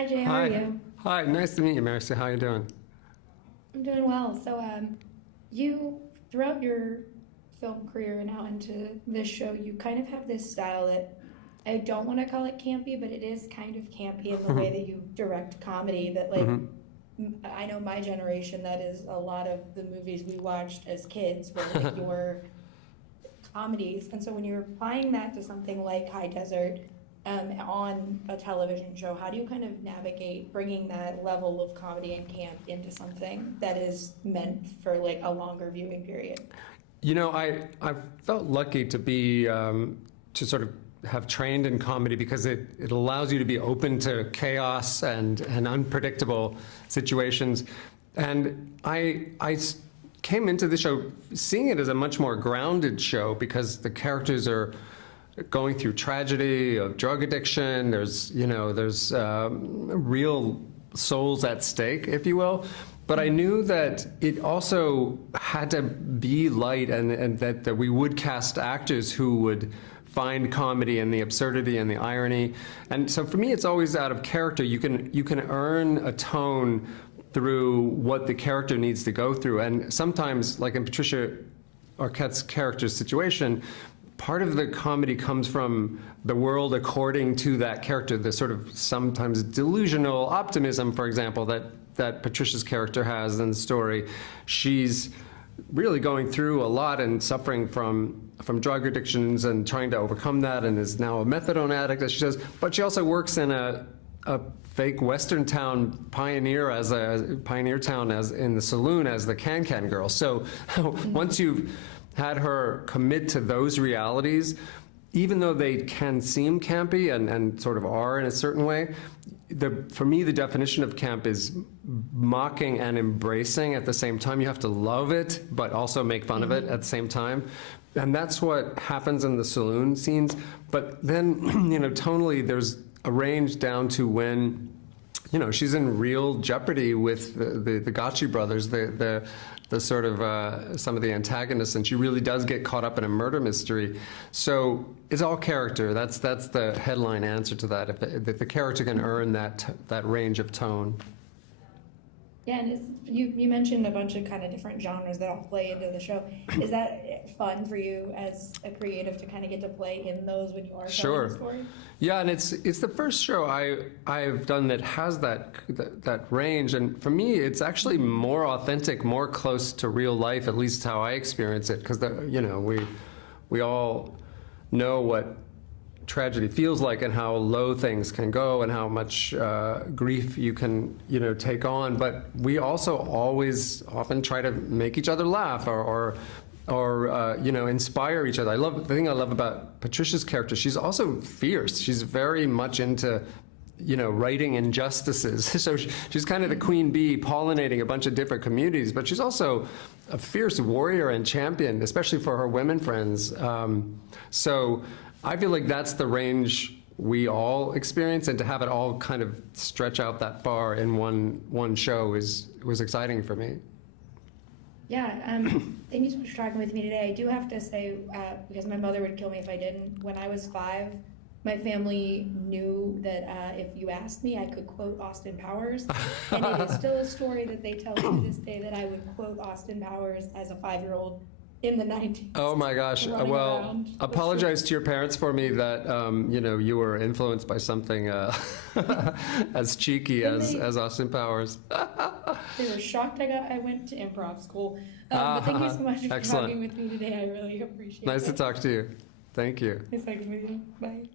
Hi Jay, how are Hi. you? Hi, nice to meet you, Marcy. How you doing? I'm doing well. You throughout your film career and now into this show, you kind of have this style that I don't want to call it campy, but it is kind of campy in the way that you direct comedy. That Hmm. I know my generation, that is a lot of the movies we watched as kids were like your comedies, and so when you're applying that to something like High Desert on a television show, how do you kind of navigate bringing that level of comedy and camp into something that is meant for like a longer viewing period? I felt lucky to be to sort of have trained in comedy because it allows you to be open to chaos and unpredictable situations. And I came into the show seeing it as a much more grounded show because the characters are going through tragedy of drug addiction. There's real souls at stake, if you will. But I knew that it also had to be light, and that we would cast actors who would find comedy and the absurdity and the irony. And so for me, it's always out of character. You can earn a tone through what the character needs to go through. And sometimes, like in Patricia Arquette's character's situation, part of the comedy comes from the world according to that character, the sort of sometimes delusional optimism, for example, that Patricia's character has in the story. She's really going through a lot and suffering from drug addictions and trying to overcome that, and is now a methadone addict, as she says. But she also works in a fake Western town pioneer town as in the saloon as the can girl. So once you've had her commit to those realities, even though they can seem campy and sort of are in a certain way, for me, the definition of camp is mocking and embracing at the same time. You have to love it, but also make fun of it at the same time. And that's what happens in the saloon scenes. But then, tonally, there's a range down to when, she's in real jeopardy with the Gotchi brothers, the sort of some of the antagonists, and she really does get caught up in a murder mystery. So it's all character. That's the headline answer to that. If the character can earn that range of tone. Yeah, and you mentioned a bunch of kind of different genres that all play into the show. Is that fun for you as a creative to kind of get to play in those when you are telling the story? Yeah, and it's the first show I've done that has that range, and for me, it's actually more authentic, more close to real life, at least how I experience it, because we all know what tragedy feels like and how low things can go and how much grief you can take on, but we also always often try to make each other laugh or inspire each other. The thing I love about Patricia's character, she's also fierce. She's very much into righting injustices. So she's kind of the queen bee pollinating a bunch of different communities, but she's also a fierce warrior and champion, especially for her women friends. So I feel like that's the range we all experience, and to have it all kind of stretch out that far in one show was exciting for me. Yeah, thank you so much for talking with me today. I do have to say, because my mother would kill me if I didn't, when I was 5, my family knew that if you asked me, I could quote Austin Powers. And it is still a story that they tell to this day that I would quote Austin Powers as a 5-year-old in the 90s. Oh my gosh. Well, apologize to your parents for me that you were influenced by something as cheeky as Austin Powers. They were shocked I went to improv school. But thank you so much for Excellent. talking with me today. I really appreciate it. Nice to talk to you. Thank you. Nice talking with you. Bye.